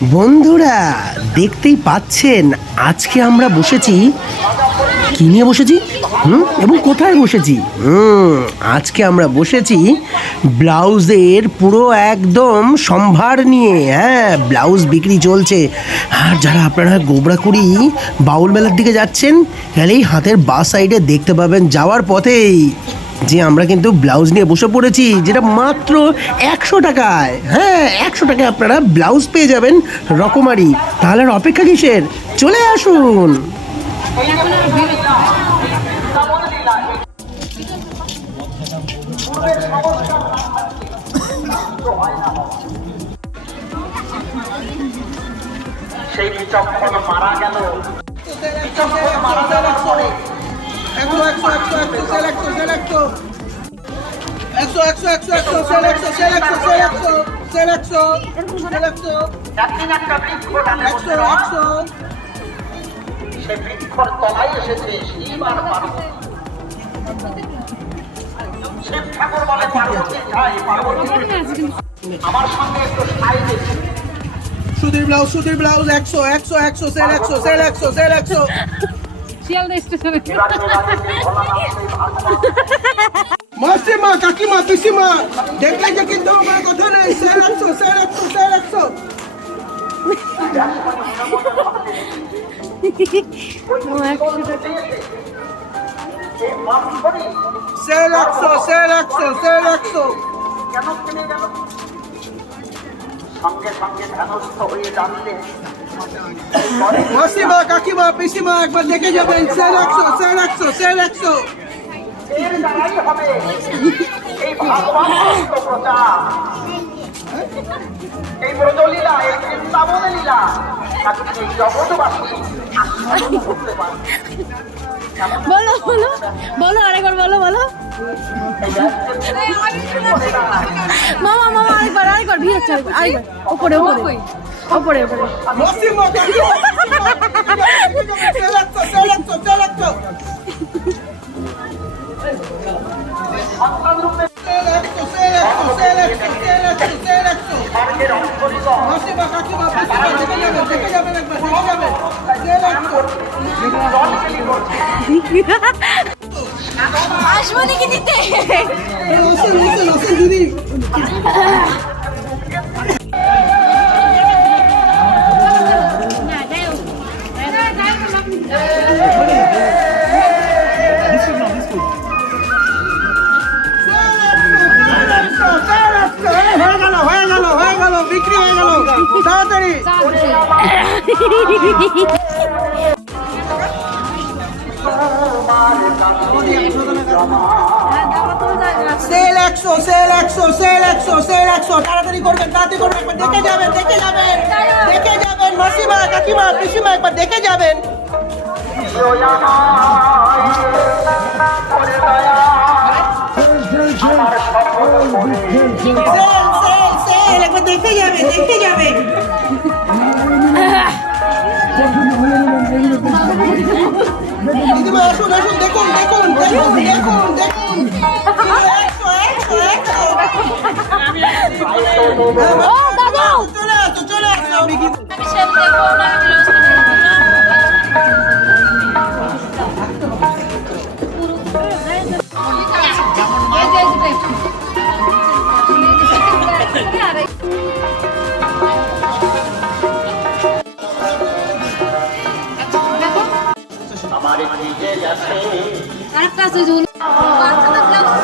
বন্ধুরা দেখতেই পাচ্ছেন আজকে আমরা বসেছি কি নিয়ে বসেছি এবং কোথায় বসেছি আজকে আমরা বসেছি ব্লাউজের পুরো একদম সম্ভার নিয়ে। হ্যাঁ, ব্লাউজ বিক্রি চলছে। আর যারা আপনারা গোবরাকুড়ি বাউল মেলার দিকে যাচ্ছেন গেলেই হাতের বাঁ সাইডে দেখতে পাবেন যাওয়ার পথেই যে আমরা কিন্তু ব্লাউজ নিয়ে বসে পড়েছি, যেটা মাত্র 100 টাকায়। হ্যাঁ, 100 টাকায় আপনারা ব্লাউজ পেয়ে যাবেন রকমারি। তাহলে আর অপেক্ষা কিসের, চলে আসুন। সেই বিচক্ষণ মারা গেল, বিচক্ষণ মারা যাওয়ার পরে একদিন একটা বৃক্ষ ডালে সে বৃক্ষর তলায় এসেছে শিব আর পার্বতী। শিব ঠাকুর বলে পার্বতী ভাই, পার্বতী আমার সঙ্গে একটু সাইডে সুধীর ব্লাউজ 100 সেল 100 শিয়ালদা স্টেশনে মাসিমা কাকিমা পিসিমা দেখলে যে কিন্তু আমার কথা নেই। সেল 100 কেন কিনে গেল, সঙ্গে সঙ্গে ধ্যানস্থ হয়ে জানলে মাসিমা কাকিমা পিসিমা একবার দেখে যাবেন। সেল 100 এর দ্বারাই হবে এই ভাগবত প্রচার, এই ব্রজলীলা, এই বৃন্দাবন লীলা তাকে এই জগৎবাসী আস্বাদন করতে পারে। বলো বলো বলো আরেকবার বলো বলো মামা মামা আরেকবার ভিড় হচ্ছে, আরেকবার উপরে উপরে উপরে উপরে মাসিমা কাকিমা সেল 100 স্বর্গের অন্তরিগণ মাসিমা কাকিমা পিসিমা দেখে যাবেন একবার সেল 100 আসবো নাকি দিতে দিদি হয়ে গেল বিক্রি হয়ে গেল তাড়াতাড়ি। সেল 100 তাড়াতাড়ি করবেন একবার দেখে যাবেন মাসিমা কাকিমা পিসিমা একবার দেখে যাবেন। সেল একবার দেখে যাবেন দিদিমা আসুন দেখুন ও দাদা চলে আসো আমার ভিজে গেছে আরেকটা আছে বাচ্চাদের